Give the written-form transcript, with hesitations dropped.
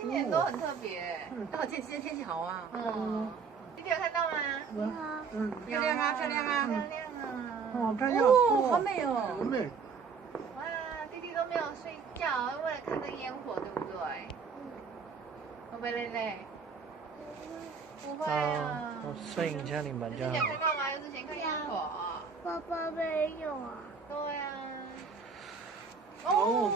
今年都很特别。刚好今天天气好啊。弟弟有看到吗？漂亮啊，漂亮啊，漂亮啊！哦，这样哦，好美哦。很美。哇，弟弟都没有睡觉，为了看这个烟火，对不对？会不会累累？不会啊。我摄影一下你们这样。之前看到吗？之前看烟火。爸爸没有啊。对呀。哦。